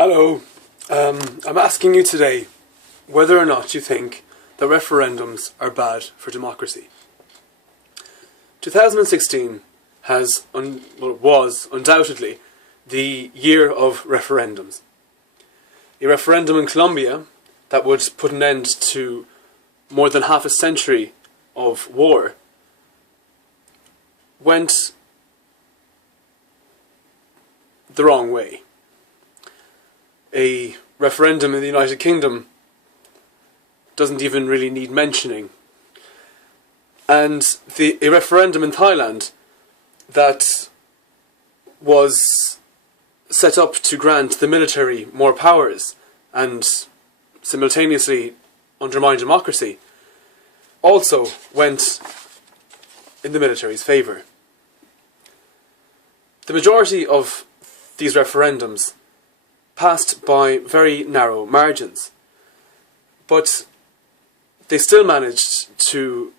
Hello. I'm asking you today whether or not you think that referendums are bad for democracy. 2016 was undoubtedly the year of referendums. A referendum in Colombia that would put an end to more than half a century of war went the wrong way. A referendum in the United Kingdom doesn't even really need mentioning. And a referendum in Thailand that was set up to grant the military more powers and simultaneously undermine democracy also went in the military's favour. The majority of these referendums passed by very narrow margins, but they still managed to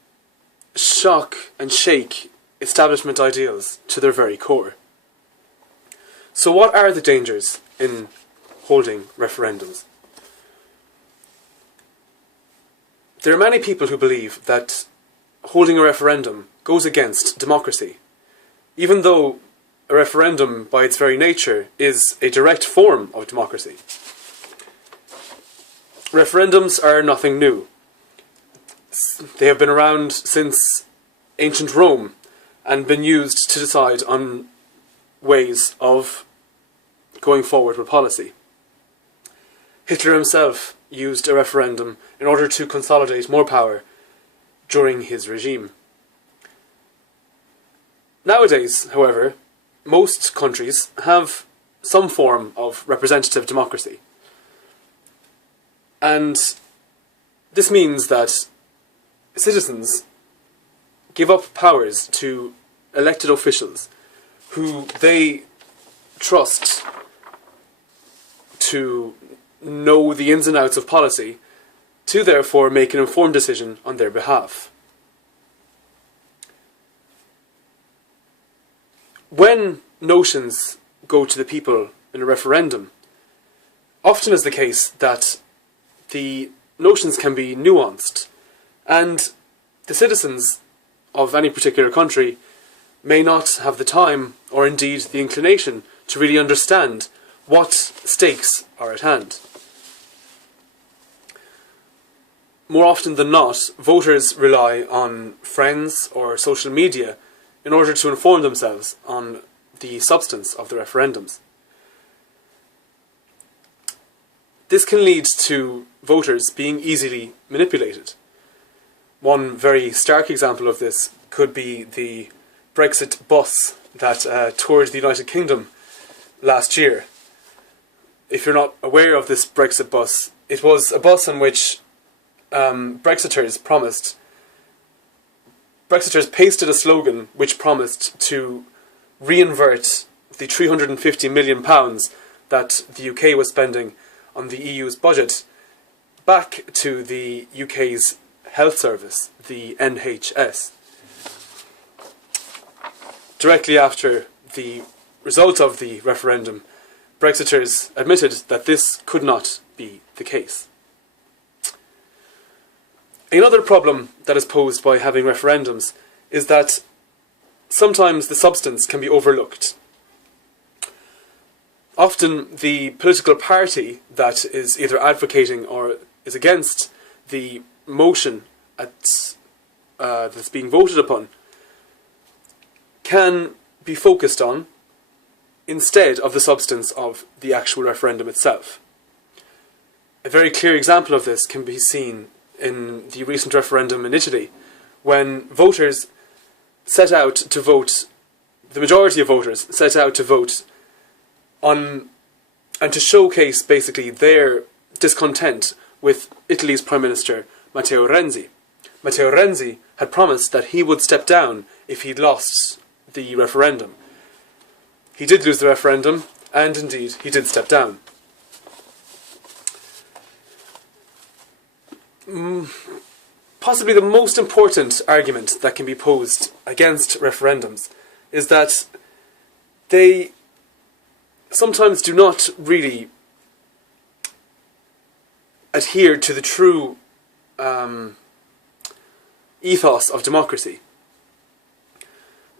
shock and shake establishment ideals to their very core. So what are the dangers in holding referendums? There are many people who believe that holding a referendum goes against democracy, even though a referendum, by its very nature, is a direct form of democracy. Referendums are nothing new. They have been around since ancient Rome and been used to decide on ways of going forward with policy. Hitler himself used a referendum in order to consolidate more power during his regime. Nowadays, however, most countries have some form of representative democracy. And this means that citizens give up powers to elected officials who they trust to know the ins and outs of policy, to therefore make an informed decision on their behalf. When notions go to the people in a referendum, often is the case that the notions can be nuanced, and the citizens of any particular country may not have the time or indeed the inclination to really understand what stakes are at hand. More often than not, voters rely on friends or social media in order to inform themselves on the substance of the referendums. This can lead to voters being easily manipulated. One very stark example of this could be the Brexit bus that toured the United Kingdom last year. If you're not aware of this Brexit bus, it was a bus in which Brexiters pasted a slogan which promised to reinvert the £350 million that the UK was spending on the EU's budget back to the UK's health service, the NHS. Directly after the result of the referendum, Brexiters admitted that this could not be the case. Another problem that is posed by having referendums is that sometimes the substance can be overlooked. Often the political party that is either advocating or is against the motion that's being voted upon can be focused on instead of the substance of the actual referendum itself. A very clear example of this can be seen in the recent referendum in Italy, when voters set out to vote, the majority of voters set out to vote on and to showcase basically their discontent with Italy's Prime Minister Matteo Renzi. Matteo Renzi had promised that he would step down if he'd lost the referendum. He did lose the referendum, and indeed he did step down. Possibly the most important argument that can be posed against referendums is that they sometimes do not really adhere to the true ethos of democracy.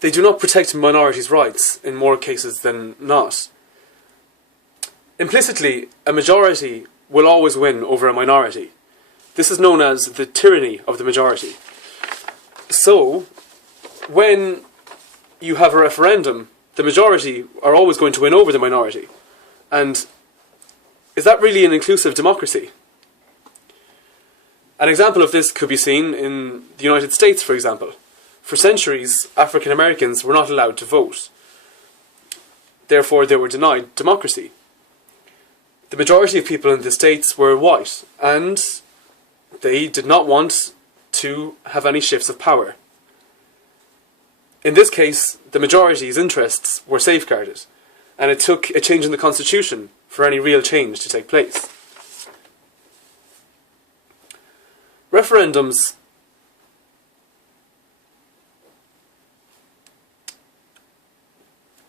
They do not protect minorities' rights in more cases than not. Implicitly, a majority will always win over a minority. This is known as the tyranny of the majority. So, when you have a referendum, the majority are always going to win over the minority. And is that really an inclusive democracy? An example of this could be seen in the United States, for example. For centuries, African Americans were not allowed to vote. Therefore, they were denied democracy. The majority of people in the States were white, and they did not want to have any shifts of power. In this case, the majority's interests were safeguarded, and it took a change in the Constitution for any real change to take place. Referendums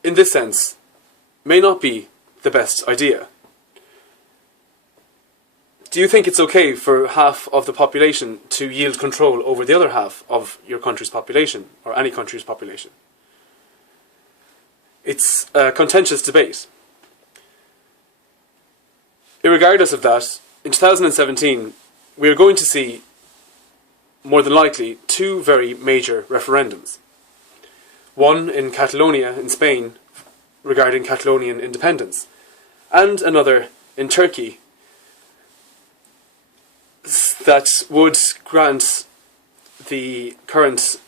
in this sense may not be the best idea. Do you think it's okay for half of the population to yield control over the other half of your country's population, or any country's population? It's a contentious debate. Irregardless of that, in 2017, we are going to see, more than likely, two very major referendums. One in Catalonia in Spain regarding Catalonian independence, and another in Turkey that would grant the current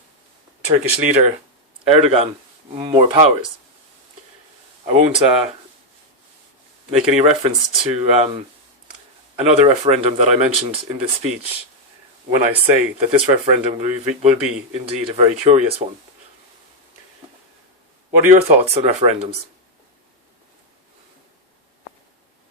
Turkish leader Erdogan more powers. I won't make any reference to another referendum that I mentioned in this speech when I say that this referendum will be indeed a very curious one. What are your thoughts on referendums?